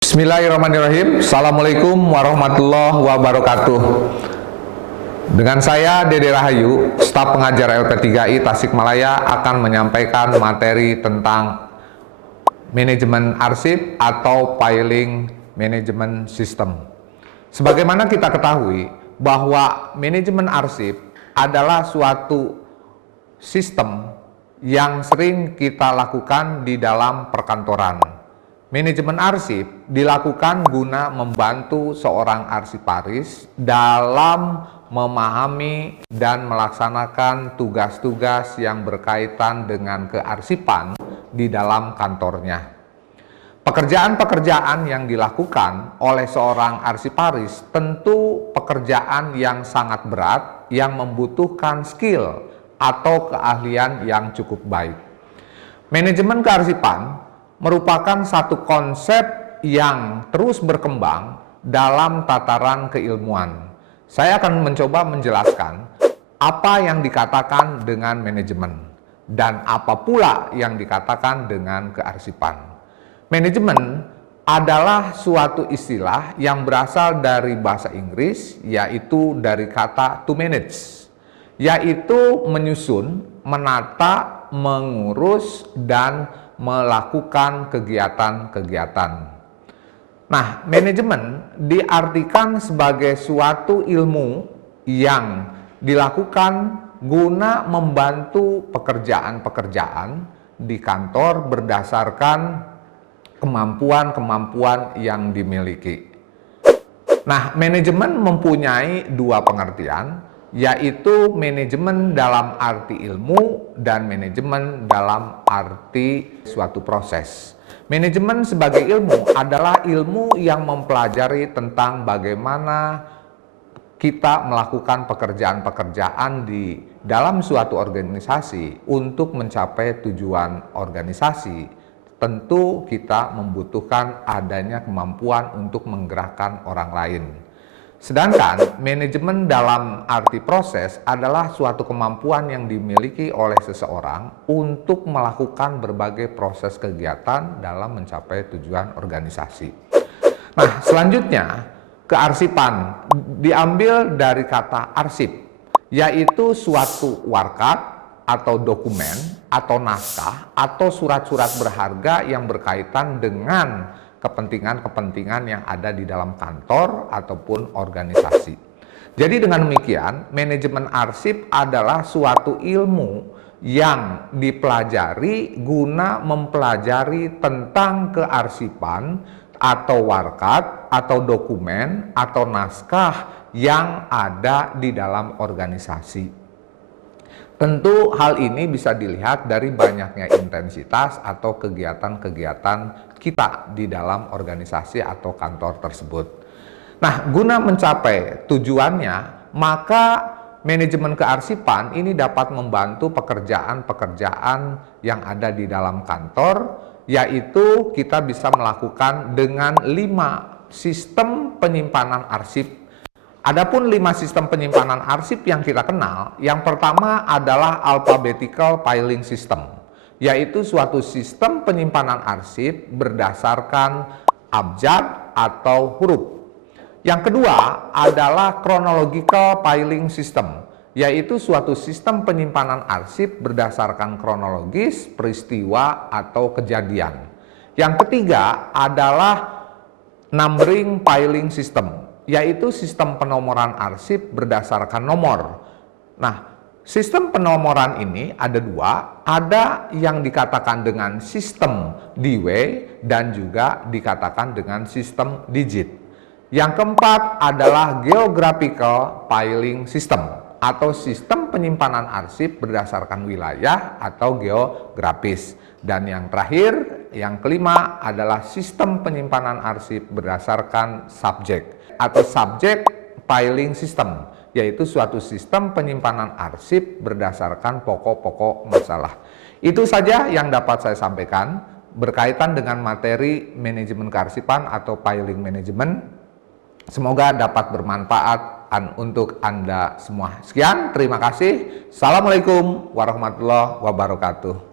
Bismillahirrahmanirrahim. Assalamualaikum warahmatullahi wabarakatuh. Dengan saya Dede Rahayu, staf pengajar LP3I Tasikmalaya akan menyampaikan materi tentang manajemen arsip atau filing management system. Sebagaimana kita ketahui bahwa manajemen arsip adalah suatu sistem yang sering kita lakukan di dalam perkantoran. Manajemen arsip dilakukan guna membantu seorang arsiparis dalam memahami dan melaksanakan tugas-tugas yang berkaitan dengan kearsipan di dalam kantornya. Pekerjaan-pekerjaan yang dilakukan oleh seorang arsiparis tentu pekerjaan yang sangat berat yang membutuhkan skill atau keahlian yang cukup baik. Manajemen kearsipan merupakan satu konsep yang terus berkembang dalam tataran keilmuan. Saya akan mencoba menjelaskan apa yang dikatakan dengan manajemen dan apa pula yang dikatakan dengan kearsipan. Manajemen adalah suatu istilah yang berasal dari bahasa Inggris, yaitu dari kata to manage, yaitu menyusun, menata, mengurus, dan melakukan kegiatan-kegiatan. Nah, manajemen diartikan sebagai suatu ilmu yang dilakukan guna membantu pekerjaan-pekerjaan di kantor berdasarkan kemampuan-kemampuan yang dimiliki. Nah, manajemen mempunyai dua pengertian, yaitu manajemen dalam arti ilmu dan manajemen dalam arti suatu proses. Manajemen sebagai ilmu adalah ilmu yang mempelajari tentang bagaimana kita melakukan pekerjaan-pekerjaan di dalam suatu organisasi untuk mencapai tujuan organisasi. Tentu kita membutuhkan adanya kemampuan untuk menggerakkan orang lain. Sedangkan manajemen dalam arti proses adalah suatu kemampuan yang dimiliki oleh seseorang untuk melakukan berbagai proses kegiatan dalam mencapai tujuan organisasi. Nah, selanjutnya kearsipan diambil dari kata arsip, yaitu suatu warkat atau dokumen atau naskah atau surat-surat berharga yang berkaitan dengan kepentingan-kepentingan yang ada di dalam kantor ataupun organisasi. Jadi dengan demikian, manajemen arsip adalah suatu ilmu yang dipelajari guna mempelajari tentang kearsipan atau warkat atau dokumen atau naskah yang ada di dalam organisasi. Tentu hal ini bisa dilihat dari banyaknya intensitas atau kegiatan-kegiatan kita di dalam organisasi atau kantor tersebut. Nah, guna mencapai tujuannya, maka manajemen kearsipan ini dapat membantu pekerjaan-pekerjaan yang ada di dalam kantor, yaitu kita bisa melakukan dengan 5 sistem penyimpanan arsip. Adapun 5 sistem penyimpanan arsip yang kita kenal, yang pertama adalah alphabetical filing system, yaitu suatu sistem penyimpanan arsip berdasarkan abjad atau huruf. Yang kedua adalah chronological filing system, yaitu suatu sistem penyimpanan arsip berdasarkan kronologis peristiwa atau kejadian. Yang ketiga adalah numbering filing system, yaitu sistem penomoran arsip berdasarkan nomor. Nah, sistem penomoran ini ada 2, ada yang dikatakan dengan sistem Dewey dan juga dikatakan dengan sistem digit. Yang keempat adalah geographical filing system atau sistem penyimpanan arsip berdasarkan wilayah atau geografis. Dan yang terakhir, yang kelima adalah sistem penyimpanan arsip berdasarkan subjek atau subject filing system, yaitu suatu sistem penyimpanan arsip berdasarkan pokok-pokok masalah. Itu saja yang dapat saya sampaikan berkaitan dengan materi manajemen kearsipan atau filing management. Semoga dapat bermanfaat untuk Anda semua. Sekian, terima kasih. Assalamualaikum warahmatullahi wabarakatuh.